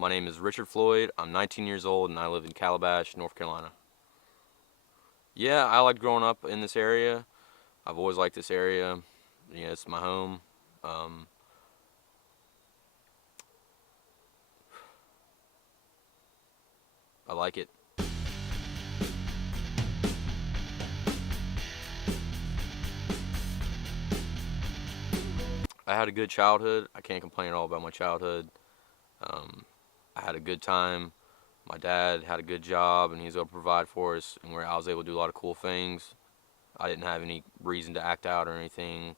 My name is Richard Floyd. I'm 19 years old and I live in Calabash, North Carolina. Yeah, I liked growing up in this area. I've always liked this area. It's my home. Um, I like it. I had a good childhood. I can't complain at all about my childhood. Um, I had a good time. My dad had a good job and he was able to provide for us, and where I was able to do a lot of cool things. I didn't have any reason to act out or anything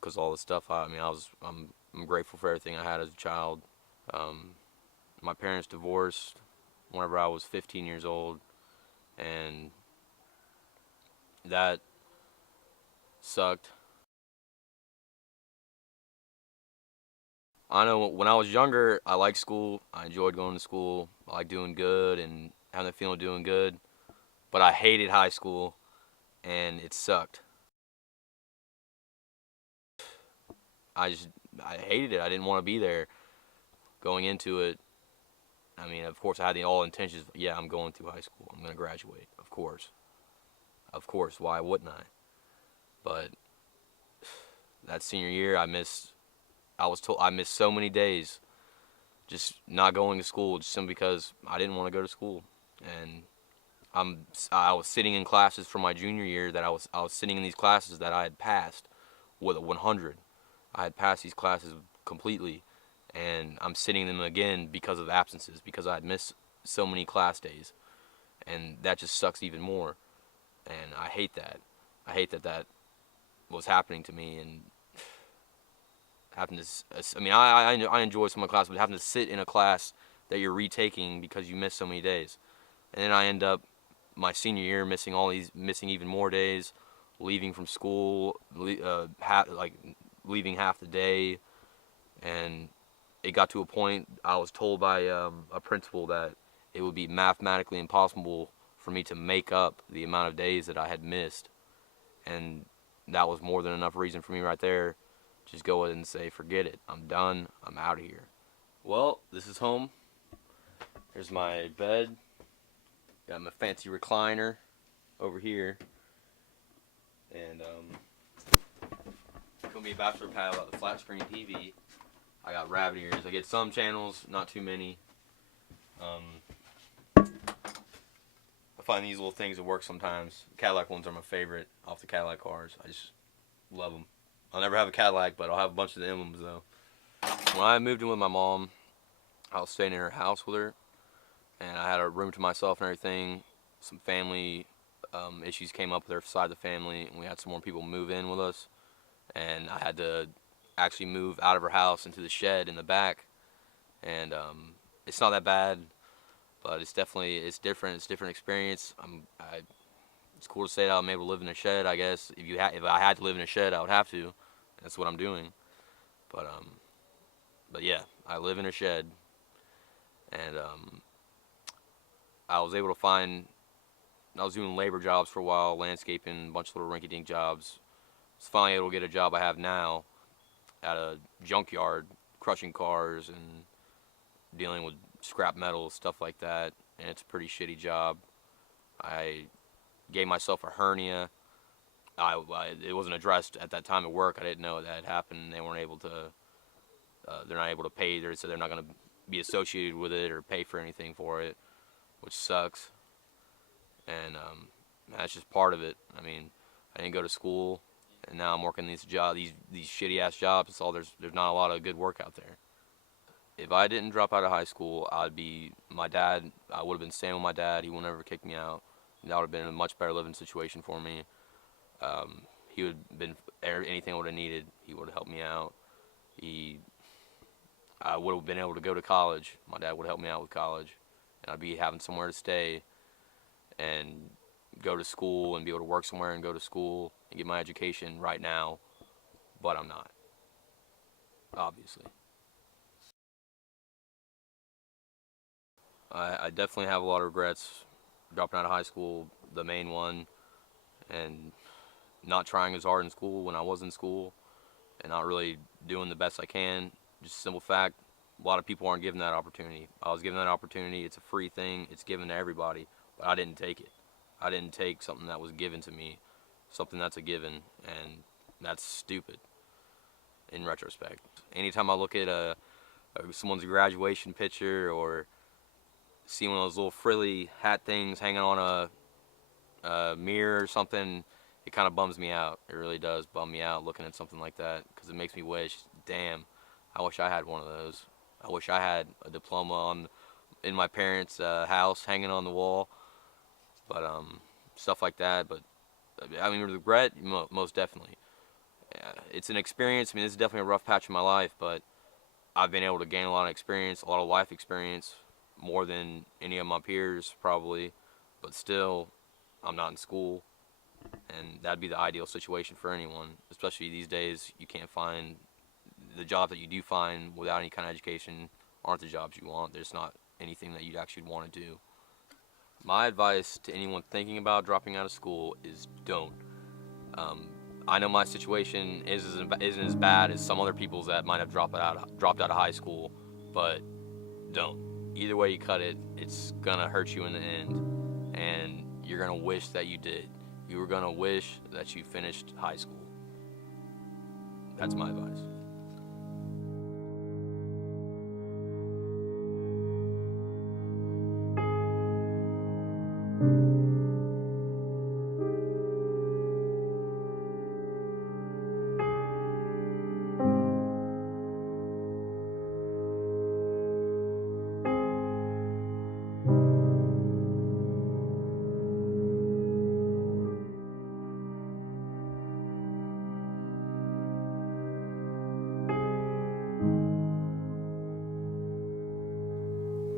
because all the stuff. I'm grateful for everything I had as a child. Um, my parents divorced whenever I was 15 years old, and that sucked. I know when I was younger, I liked school. I enjoyed going to school. I liked doing good and having the feeling of doing good. But I hated high school, and it sucked. I just I hated it. I didn't want to be there going into it. I mean, of course, I had the all intentions. Yeah, I'm going to high school. I'm going to graduate. Of course. Why wouldn't I? But that senior year, I missed. I was told I missed so many days just not going to school just simply because I didn't want to go to school. And I was sitting in classes from my junior year that I was sitting in these classes that I had passed with a 100. I had passed these classes completely, and I'm sitting in them again because of absences, because I had missed so many class days, and that just sucks even more. And I hate that. I hate that that was happening to me, and having to. I mean, I enjoy some of my classes, but having to sit in a class that you're retaking because you missed so many days, and then I end up my senior year missing even more days, leaving from school, leaving half the day, and it got to a point I was told by a principal that it would be mathematically impossible for me to make up the amount of days that I had missed, and that was more than enough reason for me right there. Just go ahead and say, forget it. I'm done. I'm out of here. Well, this is home. Here's my bed. Got my fancy recliner over here, and it's gonna be a bachelor pad about the flat screen TV. I got rabbit ears. I get some channels, not too many. I find these little things that work sometimes. Cadillac ones are my favorite off the Cadillac cars. I just love them. I'll never have a Cadillac, but I'll have a bunch of the emblems though. When I moved in with my mom, I was staying in her house with her, and I had a room to myself and everything. Some family issues came up with her side of the family, and we had some more people move in with us, and I had to actually move out of her house into the shed in the back, and it's not that bad, but it's different. It's a different experience. It's cool to say that I'm able to live in a shed. I guess if I had to live in a shed, I would have to. That's what I'm doing. But yeah, I live in a shed, and I was able to find. I was doing labor jobs for a while, landscaping, a bunch of little rinky-dink jobs. I was finally able to get a job I have now at a junkyard, crushing cars and dealing with scrap metal, stuff like that. And it's a pretty shitty job. I gave myself a hernia. It wasn't addressed at that time at work. I didn't know that had happened. They weren't able to. They're not able to pay. So they're not going to be associated with it or pay for anything for it, which sucks. And that's just part of it. I mean, I didn't go to school, and now I'm working these shitty ass jobs. It's all there's not a lot of good work out there. If I didn't drop out of high school, my dad. I would have been staying with my dad. He would never kick me out. That would have been a much better living situation for me. He would have been anything I would have needed. He would have helped me out. He, I would have been able to go to college. My dad would have helped me out with college, and I'd be having somewhere to stay and go to school and be able to work somewhere and go to school and get my education right now. But I'm not, obviously. I definitely have a lot of regrets dropping out of high school, the main one, and not trying as hard in school when I was in school, and not really doing the best I can. Just simple fact, A lot of people aren't given that opportunity. I was given that opportunity. It's a free thing. It's given to everybody, but I didn't take it. I didn't take something that was given to me, something that's a given, and that's stupid in retrospect. Anytime I look at someone's graduation picture or see one of those little frilly hat things hanging on a mirror or something, it kind of bums me out. It really does bum me out looking at something like that, because it makes me wish, damn, I wish I had one of those. I wish I had a diploma in my parents' house hanging on the wall. But stuff like that. But I mean, regret, most definitely. It's an experience. I mean, this is definitely a rough patch in my life, but I've been able to gain a lot of experience, a lot of life experience, more than any of my peers probably. But still, I'm not in school, and that'd be the ideal situation for anyone. Especially these days, you can't find the job that you do find without any kind of education aren't the jobs you want. There's not anything that you'd actually want to do. My advice to anyone thinking about dropping out of school is don't. I know my situation isn't as bad as some other people's that might have dropped out of high school, but don't. Either way you cut it, it's gonna hurt you in the end, and you're gonna wish that you did. You were gonna wish that you finished high school. That's my advice.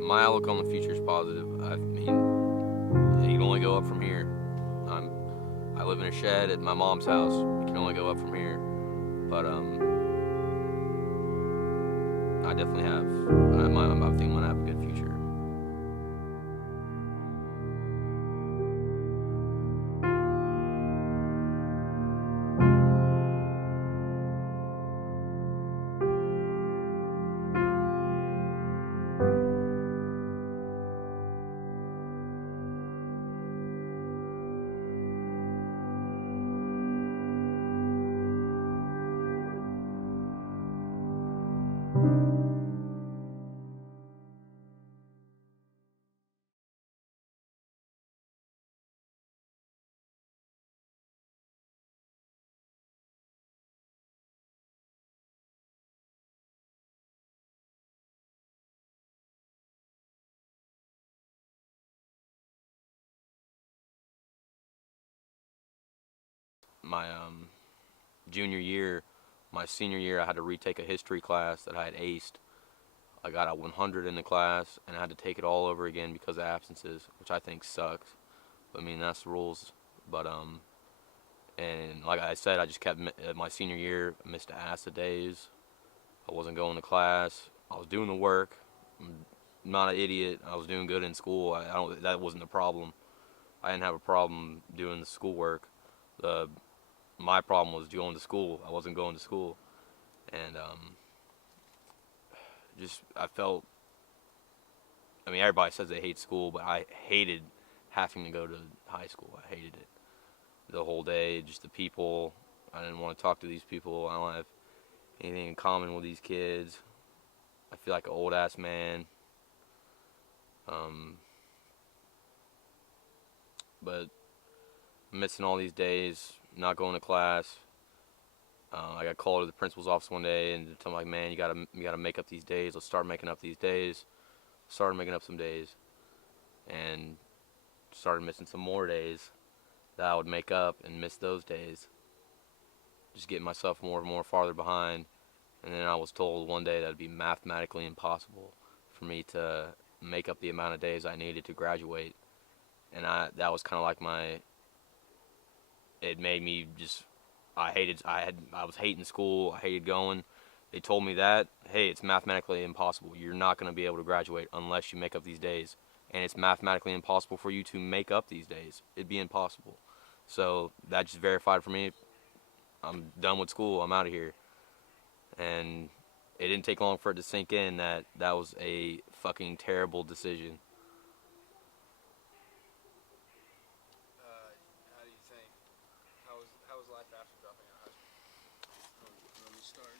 My outlook on the future is positive. I mean, you can only go up from here. I'm, I live in a shed at my mom's house. You can only go up from here. But I definitely have. I think I'm gonna have a good future. My junior year, my senior year, I had to retake a history class that I had aced. I got a 100 in the class, and I had to take it all over again because of absences, which I think sucks. But I mean, that's the rules. But and like I said, I just kept my senior year. I missed ass of days. I wasn't going to class. I was doing the work. I'm not an idiot. I was doing good in school. I don't. That wasn't the problem. I didn't have a problem doing the schoolwork. The My problem was going to school. I wasn't going to school, and just I felt. I mean, everybody says they hate school, but I hated having to go to high school. I hated it. The whole day, just the people. I didn't want to talk to these people. I don't have anything in common with these kids. I feel like an old ass man. Um, but missing all these days, not going to class. I got called to the principal's office one day and told me, like, man, you gotta make up these days. Let's start making up these days. Started making up some days, and started missing some more days that I would make up and miss those days. Just getting myself more and more farther behind. And then I was told one day that it'd be mathematically impossible for me to make up the amount of days I needed to graduate. And that was kind of like it made me just, I was hating school. I hated going. They told me that, hey, it's mathematically impossible. You're not going to be able to graduate unless you make up these days. And it's mathematically impossible for you to make up these days. It'd be impossible. So that just verified for me, I'm done with school. I'm out of here. And it didn't take long for it to sink in that that was a fucking terrible decision. How do you think? How was life after dropping out of high school? When we started